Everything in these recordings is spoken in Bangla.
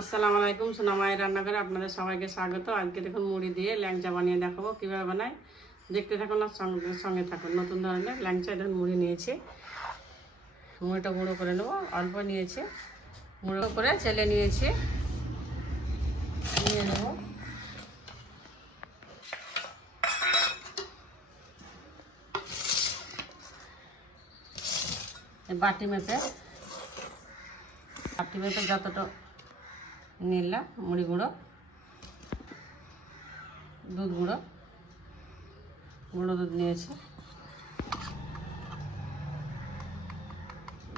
আসসালামু আলাইকুম। সোনামায়ের রান্নাঘরে আপনাদের সবাইকে স্বাগত। আজকে দেখুন মুড়ি দিয়ে ল্যাংচা বানিয়ে দেখাবো, কীভাবে বানায়। দেখতে থাকুন আর সঙ্গে সঙ্গে থাকুন। নতুন ধরনের ল্যাংচা দেখুন মুড়ি নিয়েছি। মুড়িটা গুঁড়ো করে নেব। অল্প নিয়েছি। গুঁড়ো করে চেলে নিয়েছি। নিয়ে নেব। বাটি মেপে বাটি মেপে যতটা নিলাম মুড়ি গুঁড়ো, দুধ গুঁড়ো গুঁড়ো দুধ নিয়েছি।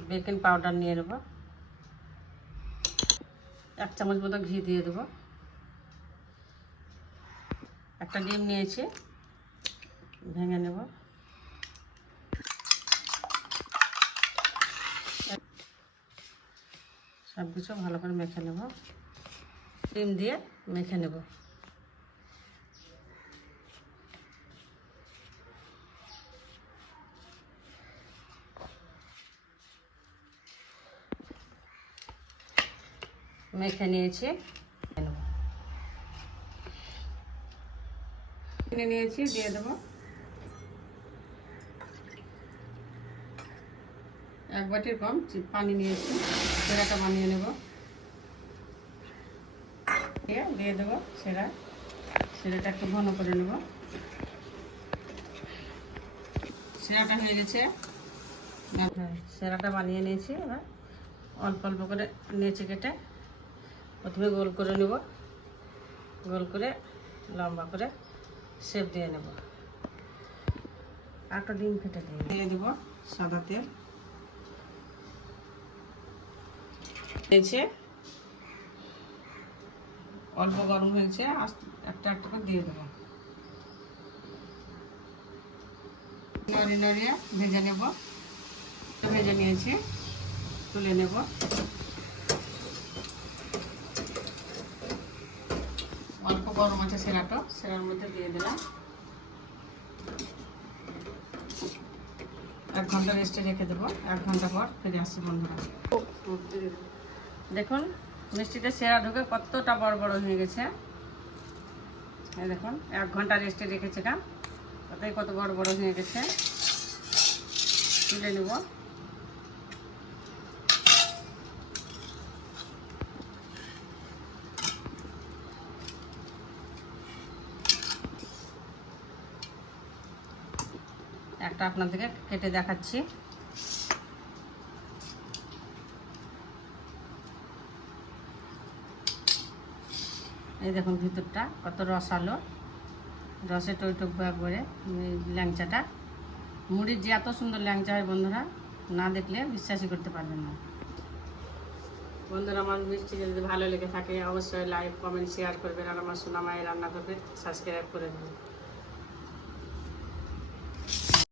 বেকিং পাউডার নিয়ে নেব। এক চামচ মতো ঘি দিয়ে দেবো। একটা ডিম নিয়েছি, ভেঙে নেব। সব কিছু ভালো করে মেখে নেব। ডিম দিয়ে মেখে নেব। মেখে নিয়েছি। কিনে নিয়েছি, দিয়ে দেবো। এক বাটির কম পানি নিয়েছি সেরাটা বানিয়ে নেব। দিয়ে দিয়ে দেবো সেরা। সেরাটা একটু ঘন করে নেব। সেরাটা হয়ে গেছে। হ্যাঁ, সেরাটা বানিয়ে নিয়েছি এবার। অল্প অল্প করে নিয়েছি কেটে প্রথমে গোল করে নেব। গোল করে লম্বা করে শেপ দিয়ে নেব। একটা ডিম ফেটে দিয়ে দিয়ে দেবো সাদা তেল। হয়েছে অল্প গরম হয়েছে একটা একটা করে দিয়ে দেবো। নড়িয়ে নড়িয়ে ভেজে নেব। ভেজে নিয়েছি, তুলে নেব। অল্প গরম আছে সেরাটা, সেরার মধ্যে দিয়ে দিলাম। এক ঘণ্টা রেস্টে রেখে দেবো, এক ঘণ্টা পর ফিরে আসছি বন্ধুরা। দেখুন মিষ্টিতে সেরা ঢুকে কতটা বড় বড় হয়ে গেছে। এই দেখুন, এক ঘণ্টা রেস্টে রেখেছে রেখেছিলাম তাতেই কত বড় বড় হয়ে গেছে। তুলে নেব। একটা আপনাদেরকে কেটে দেখাচ্ছি। এই দেখুন ভিতরটা, কত রস আলো রসে টইটুকবো বয়া করে ল্যাংচাটা। মুড়ির যে এত সুন্দর ল্যাংচা হয় বন্ধুরা, না দেখলে বিশ্বাসই করতে পারবেন না। বন্ধুরা, আমার মিষ্টি যদি ভালো লেগে থাকে, অবশ্যই লাইক কমেন্ট শেয়ার করবেন আর আমার সোনামায়ের রান্না করবেন সাবস্ক্রাইব করে দেবেন।